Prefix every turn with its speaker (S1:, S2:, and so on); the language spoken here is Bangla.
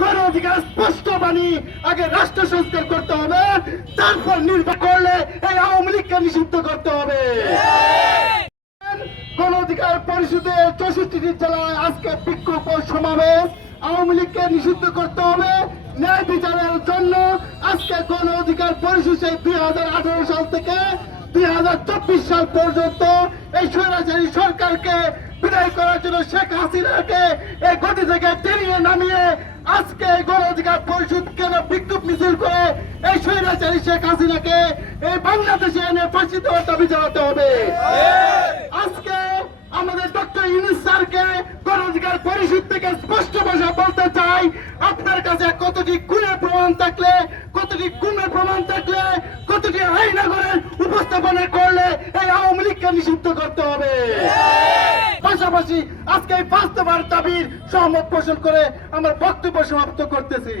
S1: গণ অধিকার স্পষ্ট বাণী আগে রাষ্ট্র সংস্কার করতে হবে, তারপর নির্বাচন করলে এই আওয়ামী লীগকে নিষিদ্ধ করতে হবে। গণ অধিকার পরিষদের চৌষট্টিটি জেলায় আজকে বিক্ষোভ সমাবেশ। আওয়ামী লীগকে নিষিদ্ধ করতে হবে, ন্যায় বিচারের জন্য আজকে গণ অধিকার পরিষদ দুই হাজার আঠারো সাল থেকে দুই হাজার চব্বিশ সাল পর্যন্ত এই স্বৈরাচারী সরকারকে বিদায় করার জন্য শেখ হাসিনাকে এই গতি থেকে নামিয়ে আজকে এই গণ পরিষদ কেন বিক্ষোভ মিছিল করে? এই স্বৈরাচারী শেখ হাসিনাকে এই বাংলাদেশে এনে ফাঁসি দেওয়ার দাবি জানাতে হবে। আজকে আমাদের ডক্টর ইউনুস স্যারকে গণধিকার পরিষদ থেকে স্পষ্ট ভাষা বলতে চাই, আপনার কাছে কতটি গুণের প্রমাণ থাকলে, কতটি গুণের প্রমাণ থাকলে, কতটি আইনাগরের উপস্থাপনা করলে এই আওয়ামী লীগকে নিষিদ্ধ করতে হবে? পাশাপাশি আজকে এই বাস্তবার দাবির সহমত পোষণ করে আমার বক্তব্য সমাপ্ত করতেছি।